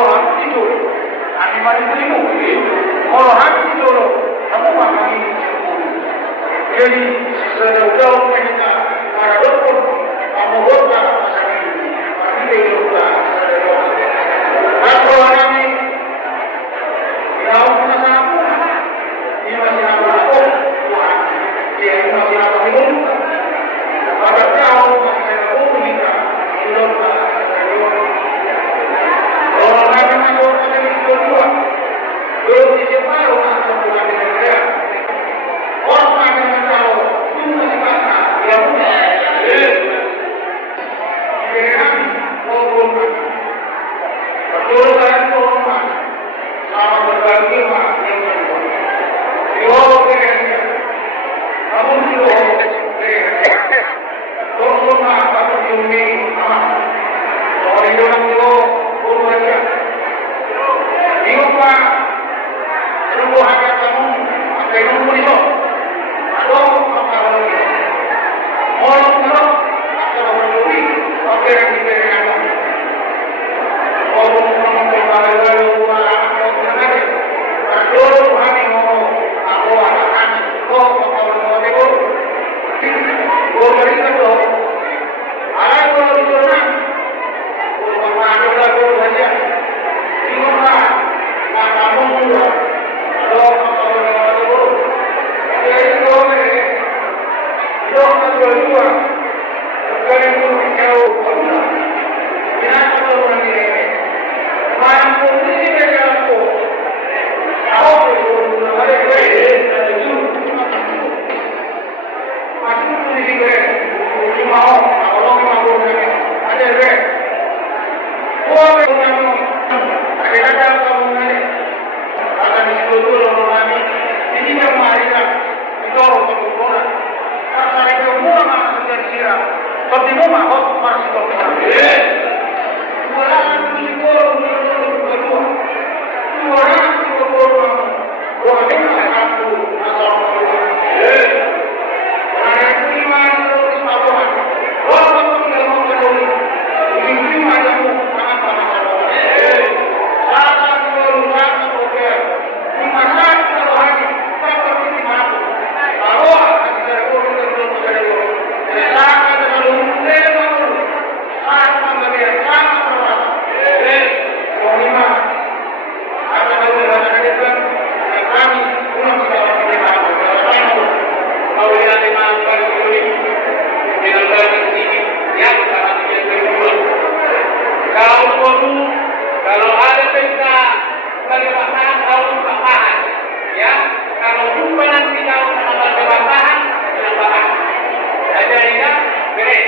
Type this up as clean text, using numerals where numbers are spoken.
orang itu kami mari berimu orang itu kamu kami jadi sejauh kita ada pun kamu buatlah masa ini kami diulang aku ini jauh masa aku ini masih aku Tuhan dia masih aku hidup pada jauh masih aku minta hidup belum diseparuh atau bukan negara orang akan tahu itu siapa yang dengan maupun perjuangan orang sama berbagi yang namun orang atau jumlah orang yang Tuhan yang kamu akan mengulis atau orang akan mengulis apa yang diberikan orang mengulis Tuhan yang mau aku akan kau berikan itu ada kalau di sana ada saja kalau ada perintah sebagai pasangan kalau pasangan ya kalau jumpa nanti kalau sebagai pasangan dengan pasangan jadi beres